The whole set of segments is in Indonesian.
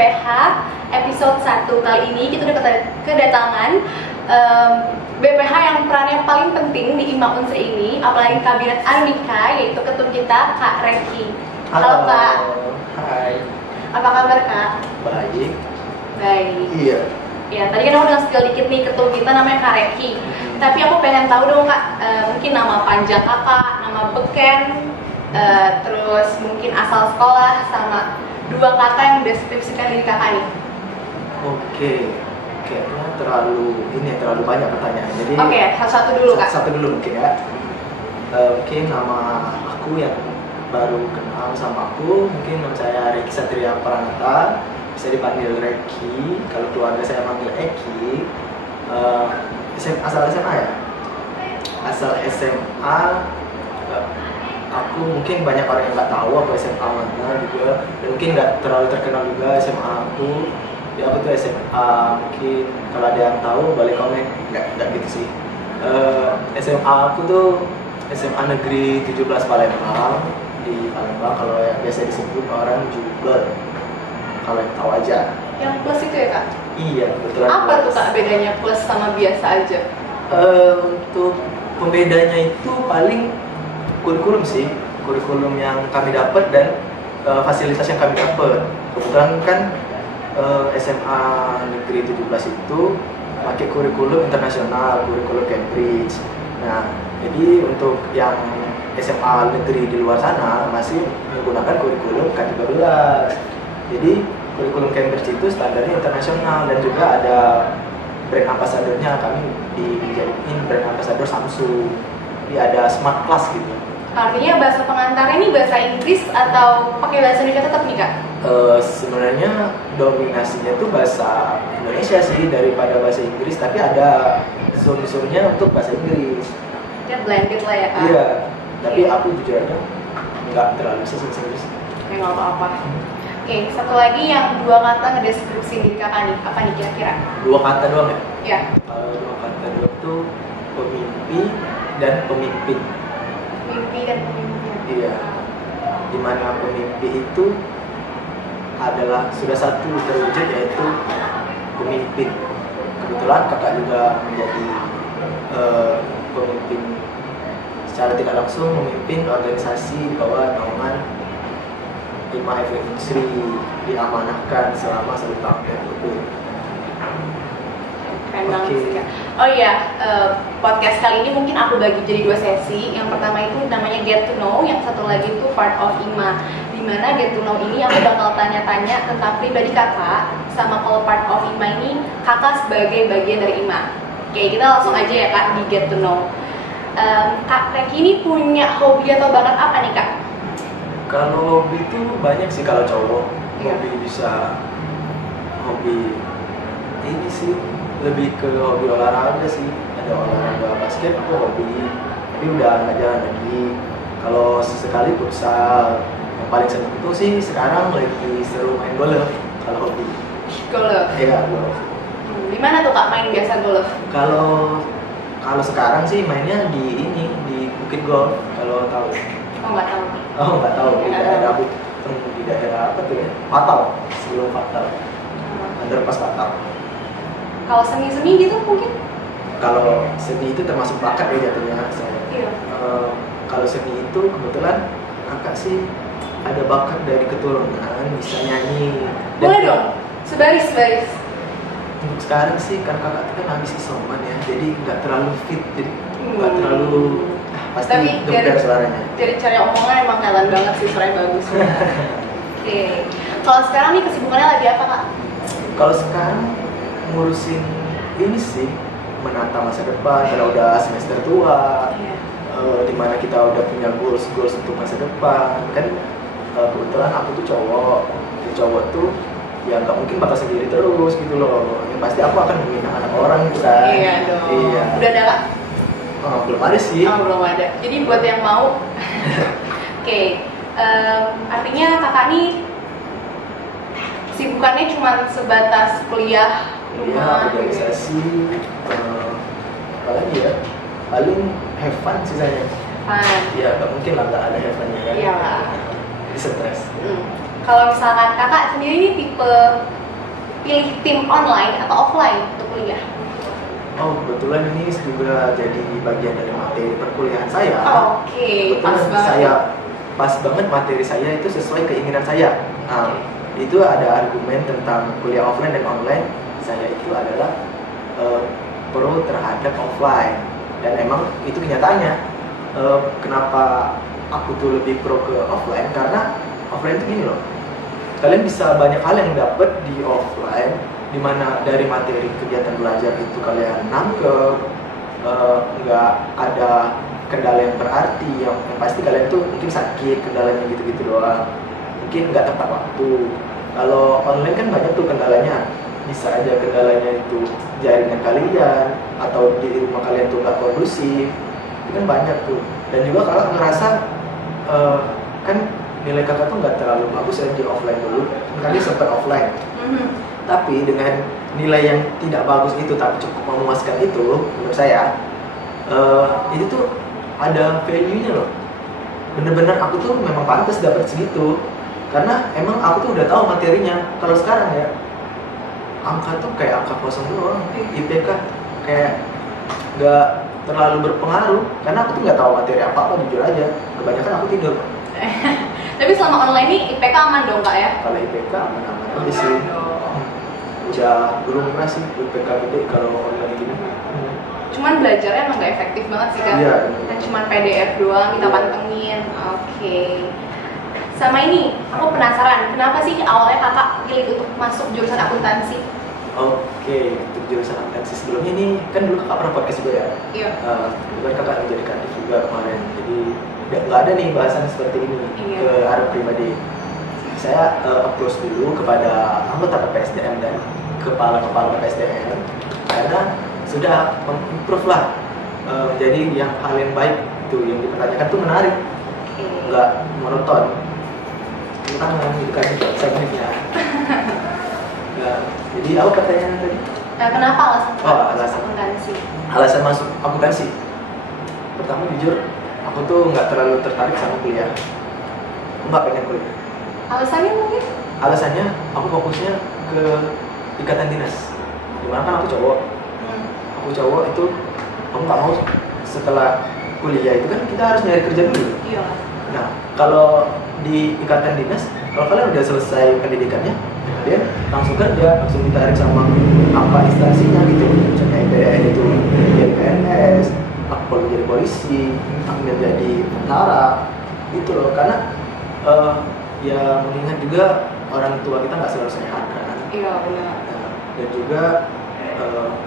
BPH episode 1. Kali ini kita udah kedatangan BPH yang perannya paling penting di IMA Unsri ini, apalagi kabinet Andika, yaitu ketum kita Kak Reki. Halo Kak. Hai. Apa kabar Kak? Baik. Baik. Iya. Ya, tadi kan aku udah spill dikit nih, ketum kita namanya Kak Reki. Tapi aku pengen tahu dong Kak, mungkin nama panjang Kakak, nama beken, terus mungkin asal sekolah, sama 2 kata yang mendeskripsikan diri Kakak nih. Oke. Kayaknya terlalu banyak pertanyaan. Jadi Oke, satu-satu dulu Kak. Satu dulu mungkin ya. Mungkin nama aku yang baru kenal sama aku, mungkin nama saya Reki Satria Pranata, bisa dipanggil Reki. Kalau keluarga saya panggil Eki. Asal SMA ya? Asal SMA. Aku mungkin banyak orang yang nggak tahu aku SMA mana juga, dan mungkin nggak terlalu terkenal juga SMA aku. Ya aku tuh SMA, mungkin kalau ada yang tahu boleh komen. Nggak gitu sih. SMA aku tuh SMA Negeri 17 Palembang, di Palembang, kalau yang biasa disebut orang Jubel, kalau yang tahu aja. Yang plus itu ya Kak? Iya, kebetulan. Apa tuh Kak bedanya plus sama biasa aja? Untuk pembedanya itu paling kurikulum sih, kurikulum yang kami dapat dan fasilitas yang kami dapat. Kebetulan kan SMA Negeri 17 itu pakai kurikulum internasional, kurikulum Cambridge. Nah, jadi untuk yang SMA negeri di luar sana masih menggunakan kurikulum K13. Jadi kurikulum Cambridge itu standarnya internasional, dan juga ada brand ambassador-nya, kami dijadiin brand ambassador Samsung. Jadi ada smart class gitu. Artinya bahasa pengantarnya ini bahasa Inggris atau pakai bahasa Indonesia tetap nih Kak? Sebenarnya dominasinya tuh bahasa Indonesia sih daripada bahasa Inggris, tapi ada zone-zonenya untuk bahasa Inggris. Ya blended lah ya Kak? Iya, tapi aku jujur aja nggak terlalu bisa bahasa Inggris. Oke, nggak apa-apa. Oke, satu lagi yang 2 kata ngedeskripsi diri Kakak nih, apa nih kira-kira? 2 kata doang ya? Ya. Kalau 2 kata doang tuh pemimpi dan pemimpin. Mimpi dan pemimpin. Iya. Dimana pemimpi itu adalah sudah satu terwujud, yaitu pemimpin. Kebetulan kakak juga menjadi pemimpin secara tidak langsung, memimpin organisasi di bawah naungan IMA FF Unsri, diamanahkan selama 1 tahun ya. Keren banget sih Kak. Oh iya, podcast kali ini mungkin aku bagi jadi 2 sesi. Yang pertama itu namanya Get to Know, yang satu lagi itu Part of IMA. Dimana Get to Know ini aku bakal tanya-tanya tentang pribadi kakak, sama kalau Part of IMA ini kakak sebagai bagian dari IMA. Oke, kita langsung aja ya Kak di Get to Know. Kak Reki ini punya hobi atau bakat apa nih Kak? Kalau hobi itu banyak sih kalau cowok. Iya. Hobi bisa hobi ini sih, lebih ke hobi olahraga sih. Ada olahraga basket, aku hobi, tapi udah nggak jalan lagi. Kalau sesekali futsal. Yang paling seneng itu sih sekarang lagi seru main golf. Kalau hobi. Golf? Iya, golf. Di mana tuh Kak main biasa golf? Kalau sekarang sih mainnya di Bukit Golf, kalau tahu. Oh nggak tahu. Oh, nggak tahu. Di Nggak daerah tahu. di daerah apa tuh ya? Patau, sebelum Patau. Underpass Patau. Kalau seni-seni gitu mungkin? Kalau seni itu termasuk bakat ya jatuhnya saya. Iya. Kalau seni itu kebetulan kakak sih ada bakat dari keturunan, bisa nyanyi. Boleh dong, sebaris. Untuk sekarang sih kan kakak itu kan habis isoman ya, jadi nggak terlalu fit, jadi nggak terlalu pasti Tapi gemetar suaranya. Dari cara omongan emang kelihatan banget sih, suaranya bagus. Oke. Kalau sekarang nih kesibukannya lagi apa Kak? Kalau sekarang ngurusin ini sih, menata masa depan karena udah semester tua. Iya. Dimana kita udah punya goals untuk masa depan kan. Kebetulan aku tuh cowok tuh ya nggak mungkin bakal sendiri terus gitu loh. Yang pasti aku akan membina anak orang gitu kan. Iya dong. Iya. Udah ada Kak? Belum ada sih. Oh, belum ada. Jadi buat yang mau, oke. Artinya kakak nih kesibukannya cuma sebatas kuliah, Iya, rumah, organisasi, apalagi ya, paling have fun sisanya. Fun. Iya, nggak mungkin lah nggak ada have fun-nya kan. Iyalah. Jadi stres. Kalau misalkan kakak sendiri ini tipe pilih tim online atau offline untuk kuliah? Oh, kebetulan ini juga jadi bagian dari materi perkuliahan saya. Oke, pas Kebetulan banget. pas banget materi saya itu sesuai keinginan saya. Nah, itu ada argumen tentang kuliah offline dan online. Saya itu adalah pro terhadap offline, dan emang itu kenyataannya. Kenapa aku tuh lebih pro ke offline? Karena offline itu gini loh, kalian bisa banyak hal yang dapat di offline, dimana dari materi kegiatan belajar itu kalian nangkep, nggak ada kendala yang berarti. Yang pasti kalian tuh mungkin sakit, kendalanya gitu-gitu doang, mungkin nggak tepat waktu. Kalau online kan banyak tuh kendalanya, bisa aja kendalanya itu jaringan kalian atau di rumah kalian tuh nggak kondusif, itu kan banyak tuh. Dan juga kalau ngerasa kan nilai kakak tuh nggak terlalu bagus ya di offline dulu, kan dia sempat offline. Tapi dengan nilai yang tidak bagus itu tapi cukup memuaskan itu, menurut saya itu tuh ada value-nya loh. Bener-bener aku tuh memang pantas dapat segitu, karena emang aku tuh udah tahu materinya. Kalau sekarang ya, angka tuh kayak angka kosong doang, IPK kayak nggak terlalu berpengaruh, karena aku tuh nggak tahu materi apa-apa, jujur aja. Kebanyakan aku tidur. Tapi selama online ini IPK aman dong kak ya? Kalau IPK aman-aman aja sih. Udah belum pernah sih IPK gede kalau online gini. Cuman belajarnya emang gak efektif banget sih kak. Iya. Kan cuman PDF doang kita pantengin. Oke. Sama ini, aku penasaran, kenapa sih awalnya kakak pilih untuk masuk jurusan akuntansi? Oke, untuk jurusan akuntansi sebelumnya ini kan dulu kakak pernah podcast juga ya. Iya. Kebetulan kakak menjadi kandidat juga kemarin, jadi nggak ada nih bahasan seperti ini ke arah pribadi. Saya approach dulu kepada anggota PPSDM dan kepala-kepala PPSDM, karena sudah mengimprove lah, jadi yang hal yang baik itu yang dipertanyakan tuh menarik, nggak monoton. Tangan gitu kan segmennya. Nah, jadi apa pertanyaan tadi? Kenapa alasan alasan akuntansi? Alasan masuk akuntansi. Pertama jujur, aku tuh nggak terlalu tertarik sama kuliah. Aku nggak pengen kuliah. Alasannya mungkin? Alasannya aku fokusnya ke ikatan dinas. Dimana kan aku cowok. Aku cowok itu, aku nggak mau setelah kuliah itu kan kita harus nyari kerja dulu. Iya. Nah, kalau di ikatan dinas, kalau kalian udah selesai pendidikannya, dia langsung kerja, langsung ditarik sama apa instansinya gitu. Misalnya IPDN itu jadi PNS, aku kalau jadi polisi, aku jadi tentara, gitu loh. Karena ya mengingat juga orang tua kita nggak selalu sehat kan. Iya benar. Dan juga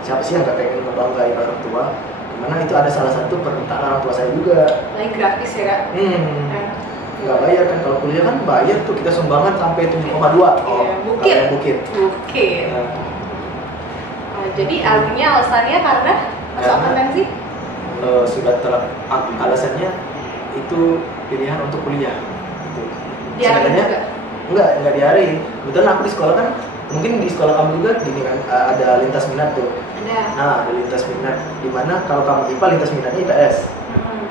siapa sih yang nggak pengen ngebanggain orang tua? Dimana itu ada salah satu permintaan orang tua saya juga. Lagi gratis ya kak? Nggak bayar kan, kalau kuliah kan bayar tuh, kita sumbangan sampai 7,2. Bukit. Jadi artinya alasannya karena masuk akuntansi? Sudah alasannya itu pilihan untuk kuliah gitu. Diarahin juga? Enggak diarahin. Kebetulan aku di sekolah kan, mungkin di sekolah kamu juga gini kan, ada lintas minat tuh. Nah, ada lintas minat, dimana kalau kamu IPA lintas minatnya IPS.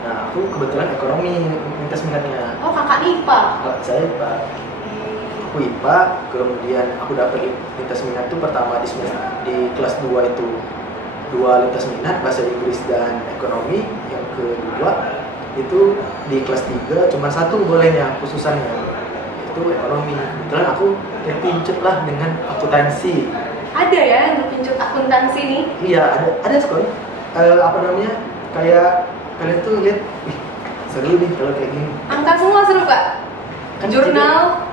Nah, aku kebetulan ekonomi lintas minatnya. Oh, kakak IPA? Saya IPA. Aku IPA, kemudian aku dapet lintas minat tuh pertama di kelas 2 itu 2 lintas minat, bahasa Inggris dan ekonomi. Yang kedua itu di kelas 3 cuma 1 bolehnya khususannya, itu ekonomi. Kebetulan aku terpincut lah dengan akuntansi. Ada ya yang terpincut akuntansi nih? Iya, ada sekolah. Apa namanya, kayak kalian tuh lihat, seru nih kalau kayak gini. Angka semua seru kak? Kan jurnal?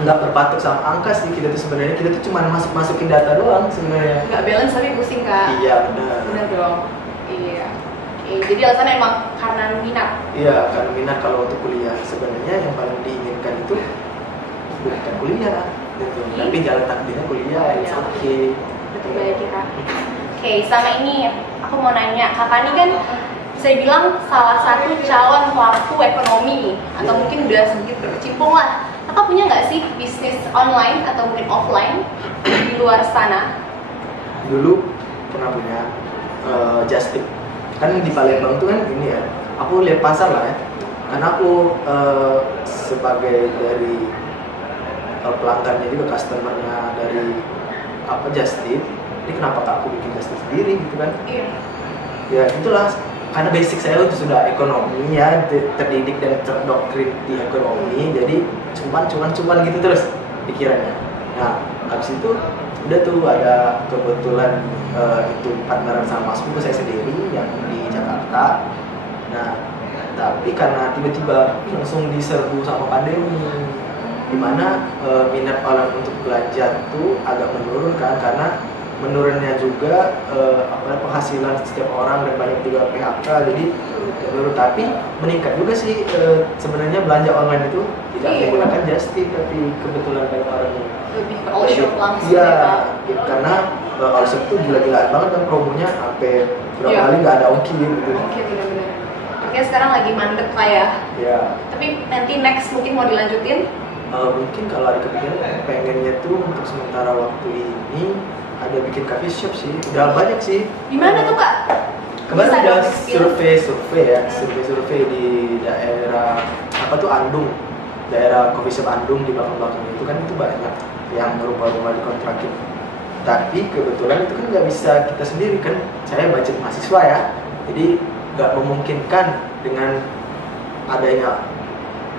Nggak berpatok sama angka sih, kita tuh sebenarnya kita tuh cuma masukin data doang sebenarnya. Nggak balance tapi pusing kak? Iya benar. Benar dong. Iya. Jadi alasannya emang karena minat? Iya, karena minat. Kalau untuk kuliah sebenarnya yang paling diinginkan itu bukan kuliah gitu, tapi jalan takdirnya kuliah. Oke. Betul baik ya kak. Oke, sama ini aku mau nanya, kakak ini kan saya bilang salah satu calon pelaku ekonomi atau mungkin udah sedikit berkecimpung lah. Kakak punya nggak sih bisnis online atau mungkin offline di luar sana? Dulu pernah punya just tip. Kan di Palembang tuh kan ini ya, aku lihat pasar lah ya. Karena aku sebagai dari pelanggannya juga, customernya dari apa Just Tip, ini kenapa tak aku bikin Just Tip sendiri gitu kan. Ya itulah, karena basic saya itu sudah ekonomi ya, terdidik dan terdoktrin di ekonomi, jadi cuman gitu terus pikirannya. Nah habis itu udah tuh ada kebetulan itu partneran sama sepupu saya sendiri yang di Jakarta. Nah tapi karena tiba-tiba langsung diserbu sama pandemi, dimana minat orang untuk belanja tuh agak menurun kan, karena menurunnya juga penghasilan setiap orang dan banyak juga PHK, jadi menurun. Tapi meningkat juga sih sebenarnya belanja online itu tidak menggunakan Just Tip, tapi kebetulan banyak orang lebih ke all shop langsung. Iya, karena all shop tuh gila-gilaan banget kan promonya, sampai berapa kali nggak ada ongkir gitu. Oke, benar-benar. Oke, sekarang lagi mandek lah ya. Iya. Tapi nanti next mungkin mau dilanjutin? Mungkin kalau ada kepikiran pengennya tuh untuk sementara waktu ini ada bikin coffee shop sih. Udah banyak sih. Di mana tuh Kak? Kemarin udah survei di daerah apa tuh Andung, daerah coffee shop Andung di belakang-belakangnya itu kan, itu banyak yang rumah-rumah dikontrakin. Tapi kebetulan itu kan nggak bisa kita sendiri kan, saya budget mahasiswa ya, jadi nggak memungkinkan dengan adanya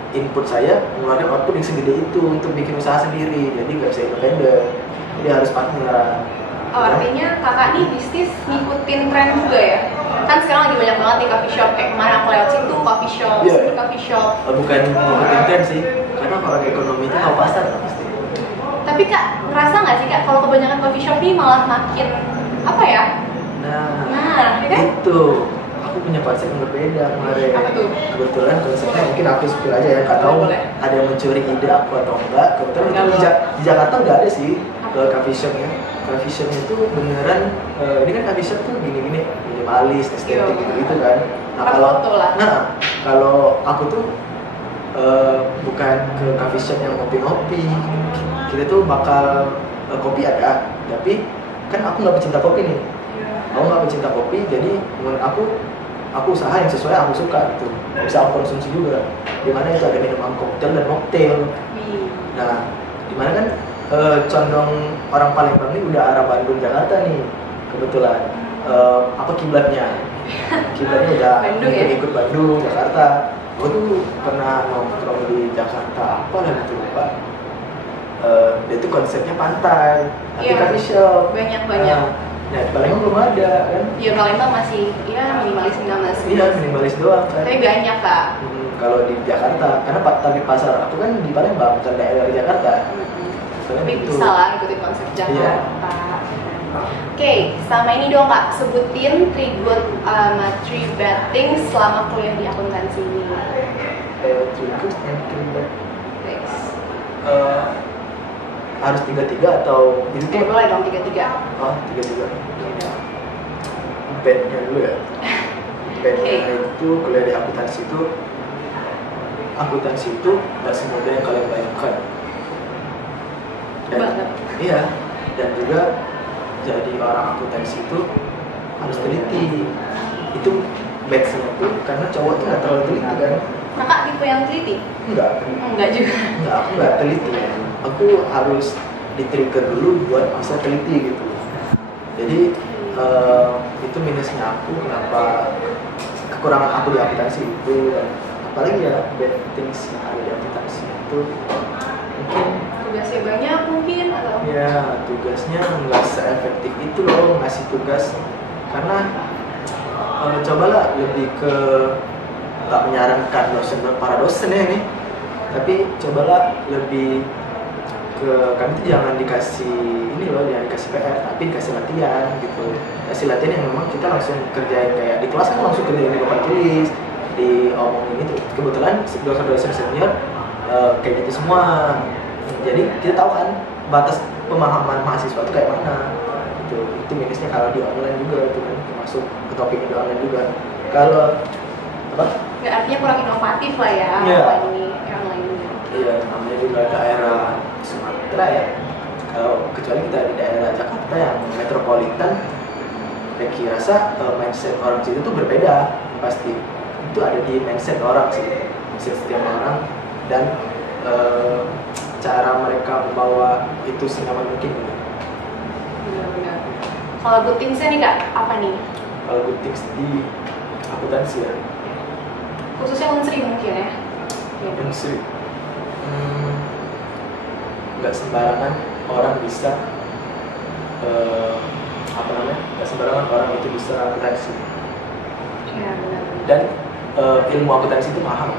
input saya mengeluarkan output yang segede itu untuk bikin usaha sendiri, jadi nggak bisa independen, jadi harus partner. Oh, artinya kakak nih bisnis ngikutin tren juga ya? Kan sekarang lagi banyak banget nih coffee shop, kayak kemarin aku lewat situ coffee shop, situ coffee shop. Bukan ngikutin tren sih, karena kalau ekonomi itu tahu pasar pasti. Tapi Kak, ngerasa nggak sih Kak, kalau kebanyakan coffee shop nih malah makin apa ya? Nah, ya kan? Itu aku punya konsep yang berbeda kemarin. Apa tuh? Kebetulan konsepnya mungkin aku spill aja ya, nggak tahu ada yang mencuri ide aku atau enggak. Kebetulan di Jakarta nggak ada sih coffee shopnya. Coffee shopnya itu beneran ini kan coffee shop tuh gini-gini minimalis, estetik gitu kan. Kalau aku tuh bukan ke coffee shop yang ngopi-ngopi. Kita tuh bakal kopi ada, tapi kan aku nggak pecinta kopi nih. Aku nggak pecinta kopi, jadi menurut aku usaha yang sesuai aku suka gitu, bisa aku konsumsi juga. Dimana itu ada minuman koktail dan mocktail. Nah, dimana kan condong orang Palembang ini udah arah Bandung Jakarta nih, kebetulan apa kiblatnya udah Bandung, ya? ikut Bandung Jakarta. Gue tuh pernah nongkrong di Jakarta apa lah gitu Pak. Dia tuh konsepnya pantai, tapi coffee shop banyak. Nah, Palembang belum ada kan? Iya, Palembang masih minimalis. Iya, minimalis doang kan. Tapi banyak Kak. Kalau di Jakarta, karena tapi pasar aku kan di Palembang, bukan daerah di Jakarta. Tapi bisa lah ikutin konsep Jakarta. Oke, sama ini dong Kak, sebutin 3 good sama 3 bad things selama kuliah di akuntansi ini. 3 good and 3 bad Thanks. Harus 3-3 atau itu tuh? Boleh dong 3-3. Oh, 3-3. Badnya dulu ya. Badnya itu kuliah di akuntansi itu nggak semudah yang kalian bayangkan. Iya, dan juga jadi orang akuntansi itu harus teliti. Itu backsnya tuh karena cowok tuh nggak terlalu teliti kan. Kakak tipe yang teliti? Enggak juga. Enggak, aku nggak teliti. Aku harus di-trigger dulu buat bisa teliti gitu. Jadi itu minusnya aku, kenapa kekurangan aku di akuntansi itu. Apalagi ya bad things yang ada di akuntansi itu mungkin tugasnya banyak mungkin atau? Ya, tugasnya nggak seefektif itu loh ngasih tugas, karena cobalah lebih ke nggak menyarankan para dosen ya nih, tapi cobalah lebih ke kami tuh jangan dikasih jangan dikasih PR, tapi dikasih latihan gitu, kasih latihan yang memang kita langsung kerjain, kayak di kelas kan langsung kerjain di papan tulis, di omongin itu. Kebetulan dosen senior kayak gitu semua. Jadi kita tahu kan batas pemahaman mahasiswa itu kayak mana gitu. Itu minusnya kalau di online juga itu kan, termasuk ke topiknya di online juga. Kalau apa? Nggak, artinya kurang inovatif lah ya. Ini yang lainnya. Iya, namanya juga daerah Sumatera ya. Kalau kecuali kita di daerah Jakarta yang metropolitan, Becky rasa mindset orang situ tuh berbeda pasti. Itu ada di mindset orang sih, mindset setiap orang. Dan cara mereka membawa itu senyaman mungkin. Benar-benar. Kalau good things-nya nih Kak, apa nih? Kalau good things di akuntansi ya, Khususnya Unsri mungkin ya? Unsri, nggak sembarangan orang bisa nggak sembarangan orang itu bisa akuntansi. Ya benar. Dan ilmu akuntansi itu mahal.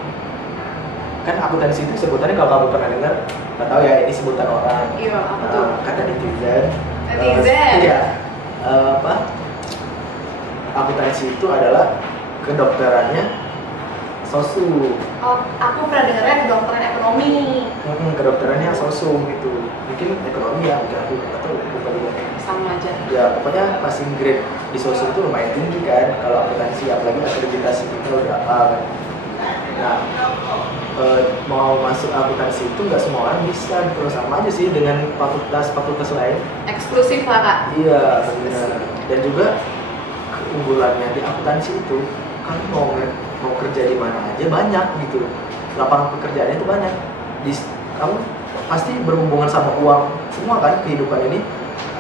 Kan akuntansi itu sebutannya, kalau kamu pernah dengar, nggak tahu ya, ini sebutan orang. Iya, apa tuh? Kata netizen. Netizen? Iya. Akuntansi itu adalah kedokterannya sosum. Oh, aku pernah dengarnya kedokteran ekonomi. Kedokterannya sosum gitu. Mungkin ekonomi ya, mungkin aku nggak tahu, lupa juga. Sama aja. Ya pokoknya passing grade di sosum itu lumayan tinggi kan. Kalau akuntansi, apalagi akreditasi kita udah apa kan. Nah, mau masuk akuntansi itu nggak semua orang bisa, terus sama aja sih dengan fakultas lain. Eksklusif lah Kak. Iya benar. Dan juga keunggulannya di akuntansi itu, kamu mau kerja di mana aja banyak gitu, lapangan pekerjaannya itu banyak. Kamu pasti berhubungan sama uang semua kan, kehidupan ini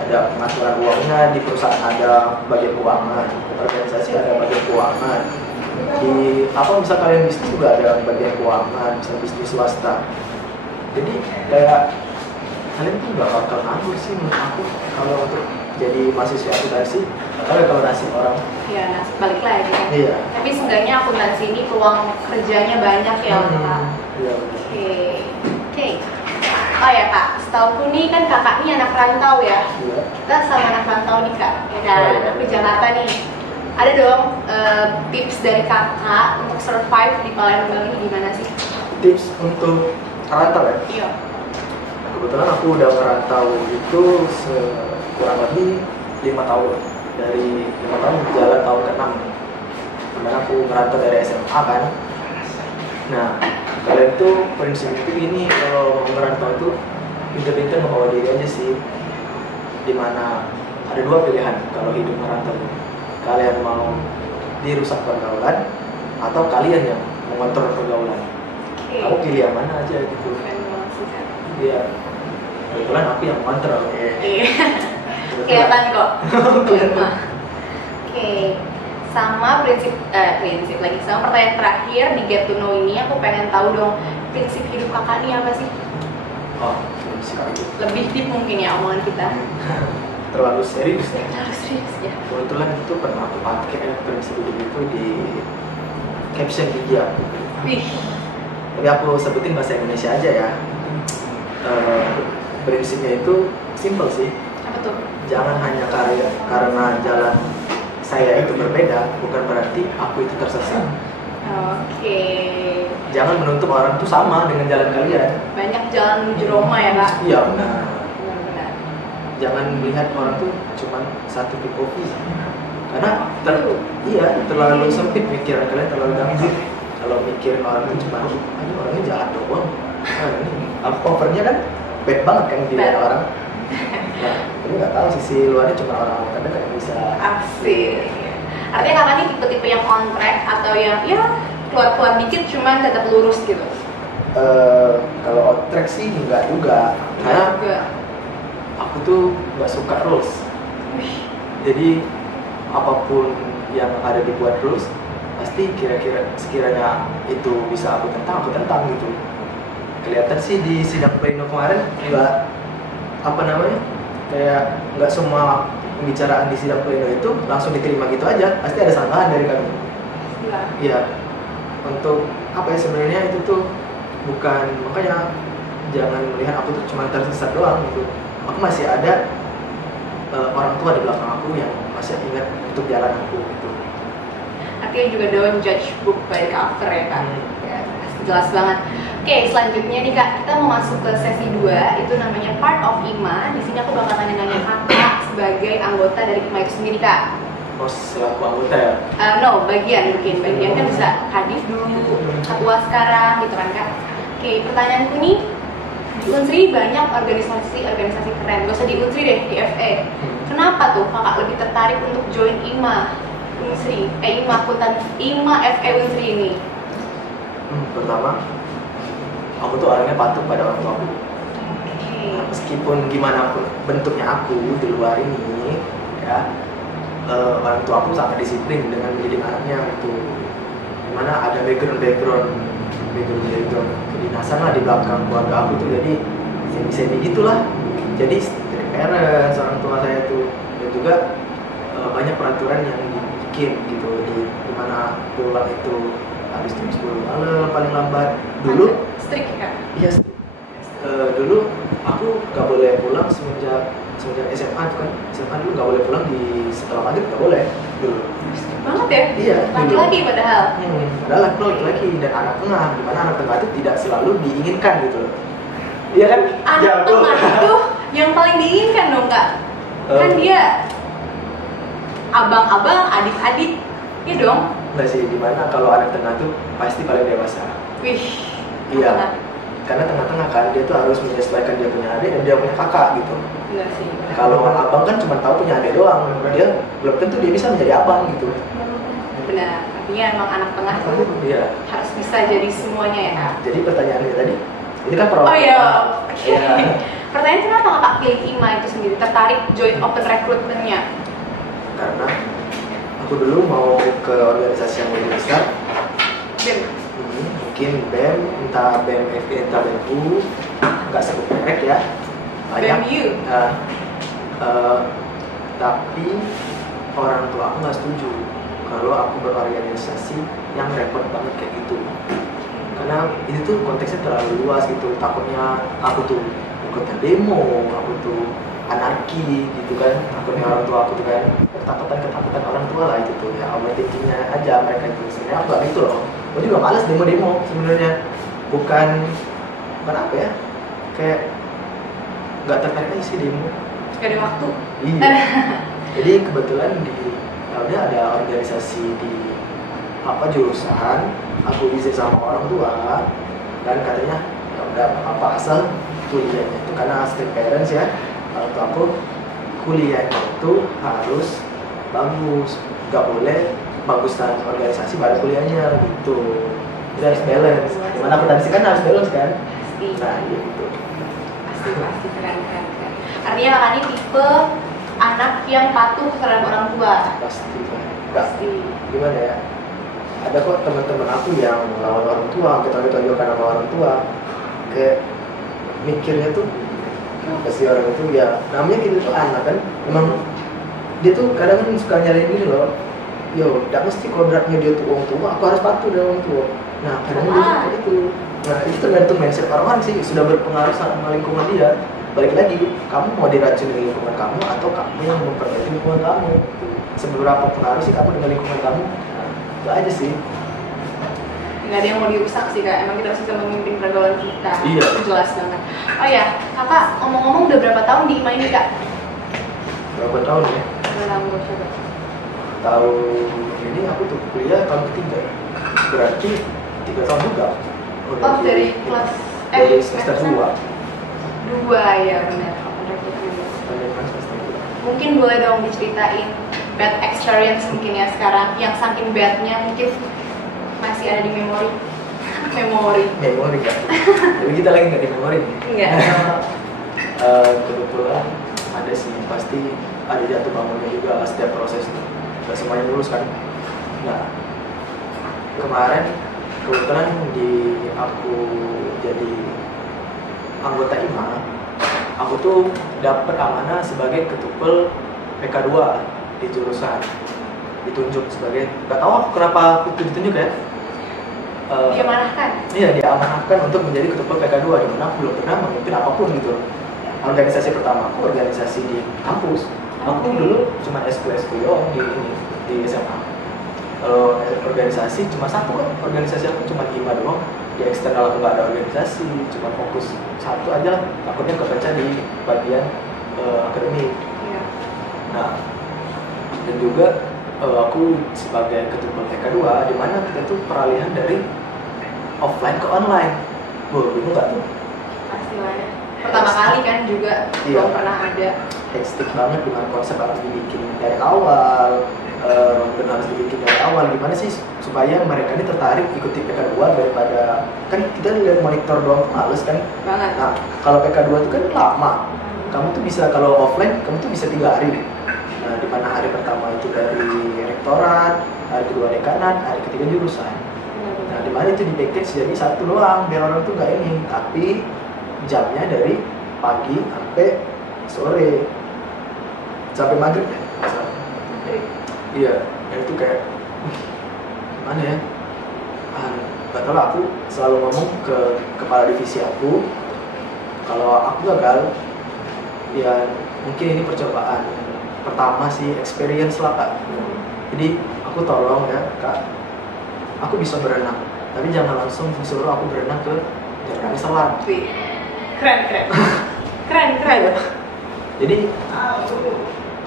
ada pengaturan uangnya, di perusahaan ada bagian keuangan, organisasi ada bagian keuangan, di misal kalian bisnis juga ada bagian keuangan, misal bisnis swasta. Jadi kayak kalian tuh nggak bakal nganggur sih menurut aku kalau untuk jadi mahasiswa akuntansi. Kalau nasib orang, Iya, nasib balik lagi kan. iya. Tapi seenggaknya akuntansi ini peluang kerjanya banyak ya Kak. Iya. Oke. Oh ya Kak, setauku nih kan kakak nih anak rantau ya. Iya. Kita sama anak rantau nih Kak, ya kan? Oh, iya. Aku di Jakarta nih. Ada dong tips dari kakak untuk survive di Palembang ini gimana sih? Tips untuk rantau ya? Iya. Kebetulan aku udah merantau itu kurang lebih 5 tahun. Dari 5 tahun jalan tahun ke-6. Karena aku merantau dari SMA kan. Nah, kalian tuh prinsip itu gini, kalau mau merantau itu pintar-pintar membawa diri aja sih. Dimana ada 2 pilihan kalau hidup merantau. Kalian mau dirusak pergaulan atau kalian yang mengontrol pergaulan. Oke. Kamu pilih yang mana aja gitu. Keren banget sih Kak. Iya. Kebetulan aku yang kontrol. Iya. Kelihatan kok. Oke. Sama prinsip lagi, sama pertanyaan terakhir di Get to Know ini, aku pengen tahu dong prinsip hidup kakak nih apa sih? Oh, prinsip itu Lebih deep mungkin ya omongan kita. terlalu serius ya. Harus serius ya. Kebetulan itu pernah aku pakai prinsip hidup itu di caption IG aku. Wih. Tapi aku sebutin bahasa Indonesia aja ya. Prinsipnya itu simple sih. Apa tuh? Jangan hanya karena jalan saya itu berbeda, bukan berarti aku itu tersesat. Oke. Jangan menuntut orang itu sama dengan jalan kalian. Banyak jalan menuju Roma ya Kak. Iya benar. Benar-benar. Jangan melihat orang tuh cuma satu POV. Karena terlalu sempit pikiran kalian, terlalu gampang. Kalau mikirin orang itu cuma, ini orangnya jahat doang. Nah, covernya kan bad banget kan dilihat orang. Nah, ini nggak tahu sisi luarnya cuma orang terdekat yang bisa. Asik. Artinya kakak ini tipe-tipe yang on track atau yang ya keluar-keluar dikit cuman tetap lurus gitu? Kalau on track sih nggak juga. Karena juga. aku tuh nggak suka rules. Jadi apapun yang ada dibuat rules, pasti sekiranya itu bisa aku tentang gitu. Kelihatan sih di sidang pleno kemarin kayak nggak semua pembicaraan di sidang pleno itu langsung diterima gitu aja, pasti ada sanggahan dari kami. Iya. Untuk sebenarnya itu tuh bukan, makanya jangan melihat aku tuh cuma tersesat doang gitu. Aku masih ada orang tua di belakang aku yang masih ingat untuk jalan aku gitu. Artinya juga don't judge book by the cover ya Kak. Ya, jelas banget. Oke, selanjutnya nih Kak, kita mau masuk ke sesi 2, itu namanya Part of IMA. Di sini aku bakal tanya-tanya kakak sebagai anggota dari IMA itu sendiri Kak. Oh, selaku anggota ya? Bagian kan bisa kadif dulu, ketua sekarang gitu kan Kak. Oke, pertanyaanku nih, di Unsri banyak organisasi keren, gak usah di Unsri deh, di FE. Kenapa tuh kakak lebih tertarik untuk join IMA Unsri, IMA FE Unsri ini? Pertama, aku tuh orangnya patuh pada orang tua aku. Nah, meskipun gimana pun bentuknya aku di luar ini, ya orang tua aku sangat disiplin dengan mendidik anaknya itu. Dimana ada background kedinasan lah di belakang keluarga aku tuh, jadi semi gitulah. Jadi strict parents orang tua saya tuh, dan juga banyak peraturan yang dibikin gitu, di mana pulang itu habis jam 10 malam paling lambat. Dulu strict kan? iya, dulu aku gak boleh pulang semenjak SMA tuh kan. SMA dulu gak boleh pulang setelah maghrib, gak boleh dulu. Strict banget ya? Iya, Laki-laki padahal. Padahal aku laki-laki dan anak tengah, dimana anak tengah itu tidak selalu diinginkan gitu. Iya kan? Anak tengah itu yang paling diinginkan dong kak. Kan dia abang-abang, adik-adik, iya dong. Enggak sih, dimana kalau anak tengah tuh pasti paling dewasa. Wih. Iya. Tengah. Karena tengah-tengah kan dia tuh harus menyesuaikan dia punya adik dan dia punya kakak gitu. Enggak sih. Kalau abang kan cuma tahu punya adik doang, dia belum tentu dia bisa menjadi abang gitu. Benar, artinya emang anak tengah tuh Iya. harus bisa jadi semuanya ya kak. Jadi pertanyaannya tadi, ini kan Oh iya, oke. Iya. Pertanyaan kenapa kakak pilih IMA itu sendiri, tertarik join open recruitment-nya? Karena aku dulu mau ke organisasi yang lebih besar. BEM? Mungkin BEM, entah BEM FI, entah BEM U, nggak sebut merek ya. BEM U? Tapi orang tua aku nggak setuju kalau aku berorganisasi yang repot banget kayak gitu. Karena ini tuh konteksnya terlalu luas gitu. Takutnya aku tuh ikutan demo, aku tuh anarki gitu kan. Takutnya orang tua aku tuh kan ketakutan orang tua lah itu tuh. Ya overthinkingnya aja mereka itu. Sebenarnya aku nggak gitu loh. Aku juga malas demo sebenarnya. Bukan apa ya? Kayak nggak tertarik aja sih demo. Gak ada waktu? Iya. Jadi kebetulan udah ada organisasi di jurusan, aku izin sama orang tua dan katanya ya udah apa asal kuliahnya itu, karena strict parents ya, orang tua aku kuliahnya itu harus bagus, nggak boleh bagusan organisasi baru kuliahnya gitu. Jadi harus balance. Dimana akuntansi kan harus balance kan? Pasti. Nah iya gitu. Pasti keren. Artinya kakak ini tipe anak yang patuh terhadap orang tua. Pasti kan. Pasti. Gimana ya? Ada kok teman-teman aku yang melawan orang tua, kita ditonjolkan sama orang tua. Kayak mikirnya tuh kenapa sih orang itu, ya namanya kita tuh anak kan, emang dia tuh kadang kan suka nyariin gini loh. Yo, gak mesti kodratnya dia tuh orang tua, aku harus patuh dengan orang tua. Nah, kadang dia tuh kayak itu. Nah, itu tergantung mindset orang-orang sih, sudah berpengaruh sama lingkungan dia. Balik lagi, kamu mau diracun dengan lingkungan kamu atau kamu yang memperbaiki lingkungan kamu? Seberapa pengaruh sih kamu dengan lingkungan kamu? Nah, itu aja sih. Nggak ada yang mau dirusak sih kak, emang kita harus bisa memimpin pergaulan kita. Iya. Itu jelas banget. Oh ya, kakak ngomong-ngomong udah berapa tahun di IMA ini kak? Berapa tahun ya? Berapa tahun gue coba? Tahun ini aku tuh kuliah tahun ketiga. Berarti 3 tahun juga. Oh dari kelas dari semester 2. 2 ya benar. Mungkin boleh dong diceritain bad experience mungkin ya sekarang yang saking badnya mungkin masih ada di memori. Memori kan? Jadi kita lagi nggak di memori nih? Enggak. Kebetulan ada sih, pasti ada jatuh bangunnya juga setiap proses itu. Gak semuanya lulus kan? Nah, kemarin kebetulan aku jadi anggota IMA, aku tuh dapat amanah sebagai ketupel PK2 di jurusan, ditunjuk sebagai, gak tahu aku kenapa aku ditunjuk ya. Diamanahkan? Iya, diamanahkan untuk menjadi ketupel PK2, dimana aku belum pernah memimpin apapun gitu. Organisasi pertama aku organisasi di kampus. Aku dulu cuma SQ doang di SMA. Kalau organisasi cuma satu kok, organisasi aku cuma 5 doang. Di eksternal aku nggak ada organisasi, cuma fokus satu aja lah. Takutnya kebaca di bagian akademik. Iya. Nah, dan juga aku sebagai ketua PK2, di mana kita tuh peralihan dari offline ke online. Bingung nggak tuh? Pasti lah ya. pertama kali kan juga Iya. belum pernah ada. hektik banget, dimana konsep harus dibikin dari awal, ronton harus dibikin dari awal. Gimana sih supaya mereka ini tertarik ikuti PK2 daripada kan kita lihat monitor doang tuh males kan. Banget. Nah kalau PK2 itu kan lama, kamu tuh bisa kalau offline kamu tuh bisa 3 hari. Nah dimana hari pertama itu dari rektorat, hari kedua dekanat, hari ketiga jurusan. Nah dimana itu di package jadi satu doang biar orang tuh nggak ini, tapi jamnya dari pagi sampai sore sampai maghrib ya. Iya, dan itu kayak gimana ya? Gak tau lah, aku selalu ngomong ke kepala divisi aku kalau aku gagal, ya mungkin ini percobaan pertama sih, experience lah kak. Jadi aku tolong ya kak, aku bisa berenang, tapi jangan langsung disuruh aku berenang ke Jakarta Selat. Wih, keren. keren. Jadi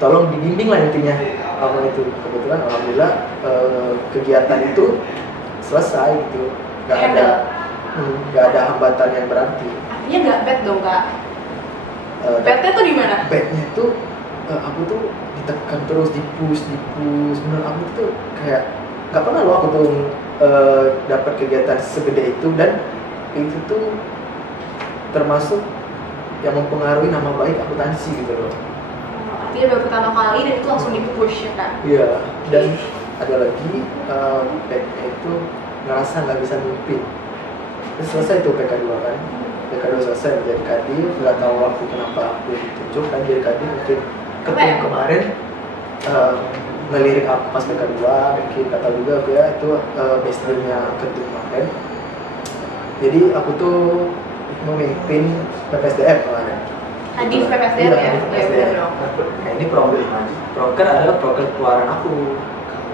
tolong dibimbing lah intinya sama itu. Kebetulan alhamdulillah kegiatan itu selesai gitu, nggak ada hambatan yang berarti. Artinya nggak bad dong kak. Badnya tuh di mana? Badnya itu aku tuh ditekan terus, dipush. Menurut aku tuh kayak nggak pernah loh aku tuh dapat kegiatan segede itu, dan itu tuh termasuk yang mempengaruhi nama baik akuntansi gitu loh. Artinya baru pertama kali dan itu langsung di-push ya kak? Iya, dan ada lagi backnya itu ngerasa nggak bisa mimpin. Terus selesai tuh PK2 kan, PK2 selesai menjadi kadif, nggak tahu waktu kenapa aku ditunjuk kan jadi kadif. Mungkin ketemu kemarin ngelirik aku pas PK2, mungkin nggak tahu juga aku ya, itu best-nya ketum kemarin. Jadi aku tuh memimpin PPSDM kemarin. Kadif PPSDM ya? Iya, PPSDM. Nah ini proker adalah proker keluaran aku.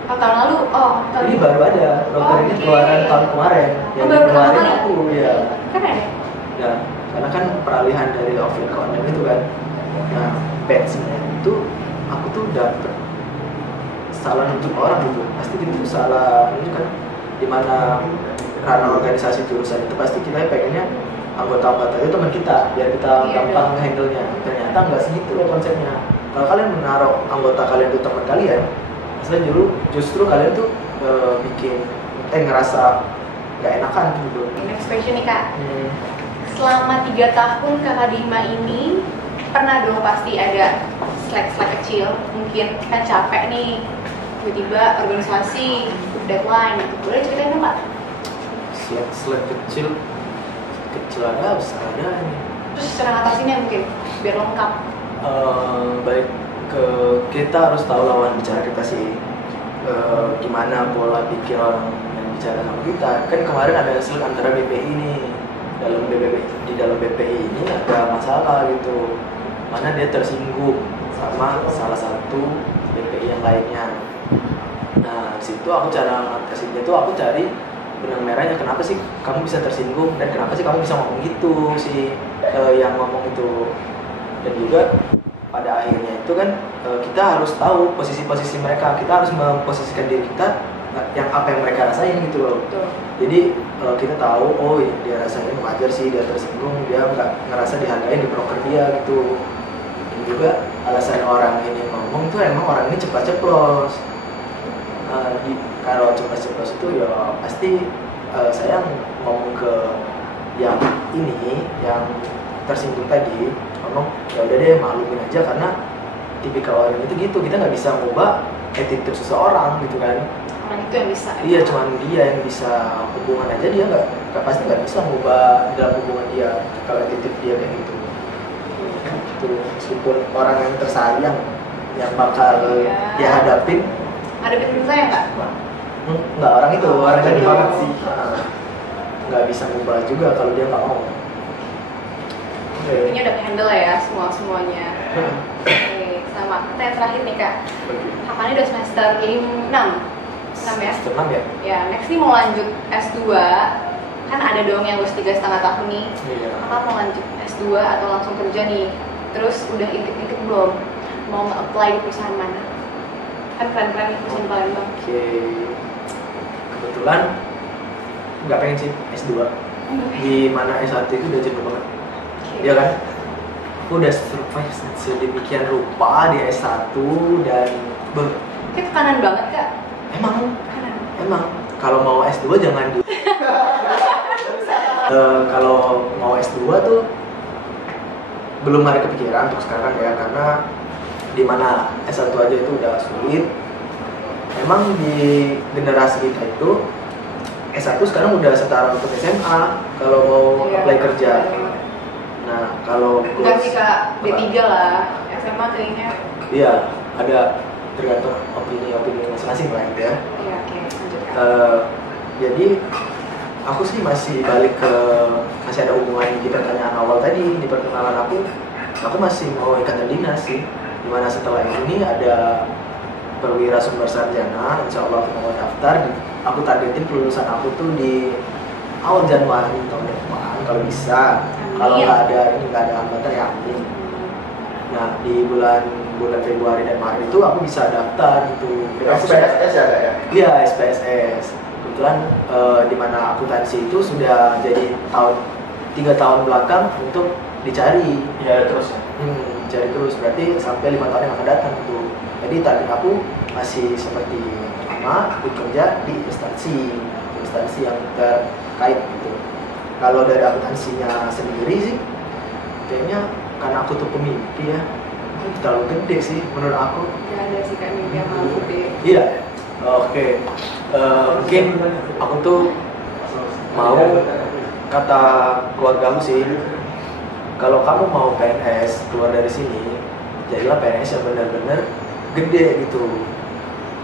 Oh, tahun lalu? Oh, tahun Ini baru ada, proker ini Oke. keluaran tahun kemarin. Yang baru pertama keluarin kali? aku, ya. Keren ya? Ya, karena kan peralihan dari offline ke online itu kan. Nah, batch-nya itu aku tuh dapet salah nunjuk orang gitu. Pasti itu salah nunjuk kan, dimana ranah organisasi jurusan itu pasti kita pengennya anggota-anggota itu teman kita biar kita gampang nge-handle-nya. Ternyata nggak segitu loh konsepnya. Kalau kalian menaruh anggota kalian itu teman kalian, masalah justru kalian tuh bikin ngerasa nggak enakan gitu. Next question nih kak. Selama 3 tahun kakak Dima ini pernah dong pasti ada slack kecil, mungkin kan capek nih, tiba-tiba organisasi deadline gitu. Boleh ceritain dong kak? Slack kecil ada, besar ada ini. Terus cara ngatasinnya mungkin biar lengkap. Baik ke kita harus tahu lawan bicara kita sih. Gimana pola pikir orang yang bicara sama kita. Kan kemarin ada Slack antara BPI nih. Di dalam BPI ini ada masalah gitu. Mana dia tersinggung sama salah satu BPI yang lainnya. Nah, situ aku cara ngatasinnya tuh aku cari benang merahnya, kenapa sih kamu bisa tersinggung dan kenapa sih kamu bisa ngomong gitu sih yang ngomong itu. Dan juga pada akhirnya itu kan kita harus tahu posisi-posisi mereka, kita harus memposisikan diri kita yang apa yang mereka rasain gitu loh. Betul. Jadi kita tahu, oh dia rasanya wajar sih, dia tersinggung, dia nggak ngerasa dihargai di broker dia gitu. Dan juga alasan orang ini ngomong tuh emang orang ini cepat ceplos. Kalau ceplos itu ya pasti saya ngomong ke yang ini, yang tersinggung tadi, ngomong ya udah deh maklumin aja karena tipikal orang itu gitu, kita nggak bisa ngubah attitude seseorang gitu kan. Orang itu yang bisa. Iya, cuman dia yang bisa. Hubungan aja dia nggak pasti nggak bisa ngubah dalam hubungan dia kalau attitude dia kayak gitu. Tuh, meskipun orang yang tersayang yang bakal dia hadapin, ada betul saya nggak? nggak orang itu, orang yang banget sih. Nggak bisa ngubah juga kalau dia nggak mau. Ini udah handle ya semuanya. Oke, sama pertanyaan terakhir nih kak. Kakak ini udah semester 6 ya? Semester 6 ya? Ya, next nih mau lanjut S2. Kan ada dong yang udah 3,5 tahun nih. Iya. Kakak mau lanjut S2 atau langsung kerja nih? Terus udah intip-intip belum? Mau nge-apply di perusahaan mana? Kan keren-keren nih perusahaan Palembang. Oke. Kebetulan nggak pengen sih S2. Di mana S1 itu udah jenuh banget. Iya kan? aku udah survive sedemikian rupa di S1 dan Kayak tekanan banget kak. emang kalau mau S2 jangan di kalau mau S2 tuh belum ada kepikiran untuk sekarang ya, karena dimana S1 aja itu udah sulit. Memang di generasi kita itu S1 sekarang udah setara untuk SMA kalau mau apply kerja. Nah kalau enggak sih kak, D3 lah, SMA kayaknya. Iya, ada tergantung opini masing-masing lah gitu ya. Iya, oke, lanjut kak. Jadi aku sih masih balik ke masih ada hubungan di pertanyaan awal tadi, di perkenalan aku masih mau ikatan dinas sih. Dimana setelah ini ada perwira sumber sarjana, insya Allah aku mau daftar. Aku targetin kelulusan aku tuh di awal Januari tahun depan kalau bisa. Kalau nggak ada hambatan ya amin. Nah di bulan Februari dan Maret itu aku bisa daftar gitu. SPSS ya kak ya? Iya SPSS. Kebetulan di mana akuntansi itu sudah jadi 3 tahun belakang untuk dicari. Iya terus ya. Cari terus berarti sampai 5 tahun yang akan datang gitu. Jadi target aku masih seperti lama bekerja di instansi yang terkait gitu. Kalau dari akuntansinya sendiri sih kayaknya karena aku tuh pemimpi ya, itu terlalu gede sih menurut aku. Gak ada sih kak mimpi yang terlalu gede. Iya, oke. Mungkin aku tuh mau kata keluargamu sih, kalau kamu mau PNS keluar dari sini, jadilah PNS yang benar-benar gede gitu.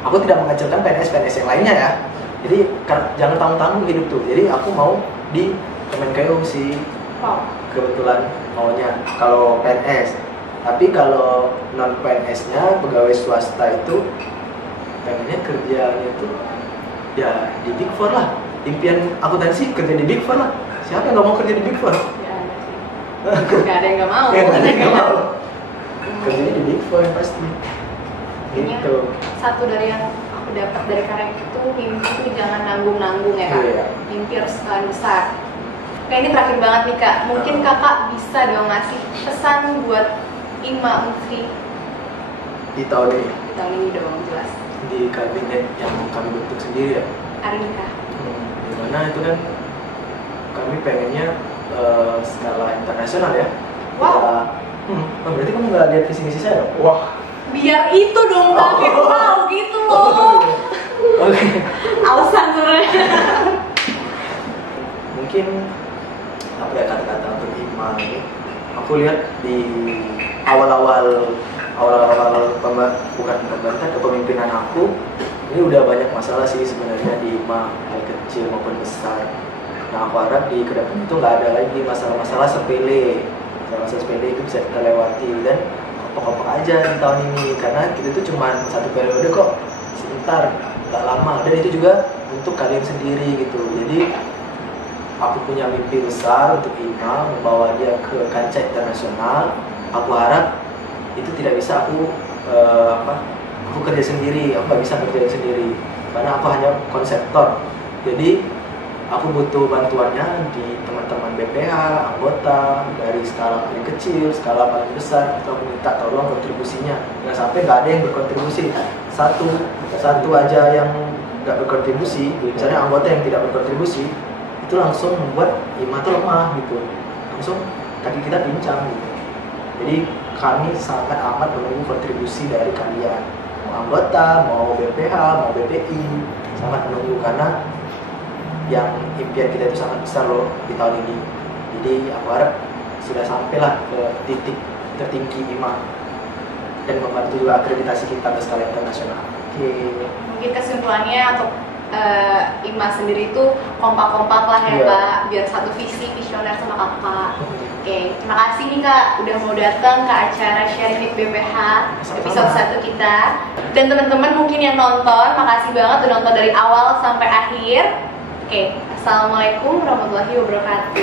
Aku tidak mengecilkan PNS yang lainnya ya. Jadi jangan tanggung-tanggung hidup tuh. Jadi aku mau di Kemenkeu sih. Wow. Kebetulan maunya kalau PNS. Tapi kalau non PNS-nya pegawai swasta itu pengennya kerjanya itu ya di Big Four lah. Impian akuntansi kerja di Big Four lah. Siapa yang nggak mau kerja di Big Four? Gak ada sih. Gak ada yang gak mau. Gak ada yang nggak mau. Kerjanya di Big Four pasti. Gitu. Satu dari yang aku dapat dari karya itu, mimpi itu jangan nanggung-nanggung ya kak. Iya. Mimpi harus sekali besar. Kayak ini terakhir banget nih kak. Mungkin kakak bisa dong ngasih pesan buat Ima Menteri Di tahun ini. di tahun ini dong, jelas. Di kabinet yang kami bentuk sendiri ya. Hari ini kak. Dimana itu kan kami pengennya skala internasional ya. Wow. Berarti kamu nggak lihat visi misi saya dong? Wah. Biar itu dong kak, biar tahu gitu loh. Oke. Alasan sebenarnya. Mungkin apa ya kata-kata untuk Ima ini? Aku lihat di awal-awal bukan pemerintahan kepemimpinan aku, ini udah banyak masalah sih sebenarnya di Ima, baik kecil maupun besar. Nah aku harap di kedepan itu nggak ada lagi masalah-masalah sepele. Masalah sepele itu bisa kita lewati dan kopok-kopok aja di tahun ini, karena kita itu cuma satu periode kok, sebentar, nggak lama, dan itu juga untuk kalian sendiri gitu. Jadi aku punya mimpi besar untuk Ima, membawa dia ke kancah internasional. Aku harap itu tidak bisa aku kerja sendiri, aku nggak bisa kerja sendiri, karena aku hanya konseptor. Jadi aku butuh bantuannya di teman-teman BPH, anggota, dari skala paling kecil, skala paling besar. Aku minta tolong kontribusinya. Jangan sampai nggak ada yang berkontribusi. Satu aja yang nggak berkontribusi, misalnya anggota yang tidak berkontribusi, itu langsung membuat Ima tuh lemah gitu. Langsung kaki kita pincang gitu. Jadi kami sangat amat menunggu kontribusi dari kalian. Mau anggota, mau BPH, mau BPI, sangat menunggu karena yang impian kita itu sangat besar loh di tahun ini. Jadi aku harap sudah sampailah ke titik tertinggi Ima dan membantu juga akreditasi kita ke skala internasional. Oke. Mungkin kesimpulannya untuk Ima sendiri itu kompak-kompak lah ya kak, biar satu visi visioner sama kakak. Oke, terima kasih nih kak udah mau datang ke acara Sharing with BPH episode 1 kita. Dan teman-teman mungkin yang nonton, makasih banget udah nonton dari awal sampai akhir. Oke, assalamualaikum warahmatullahi wabarakatuh.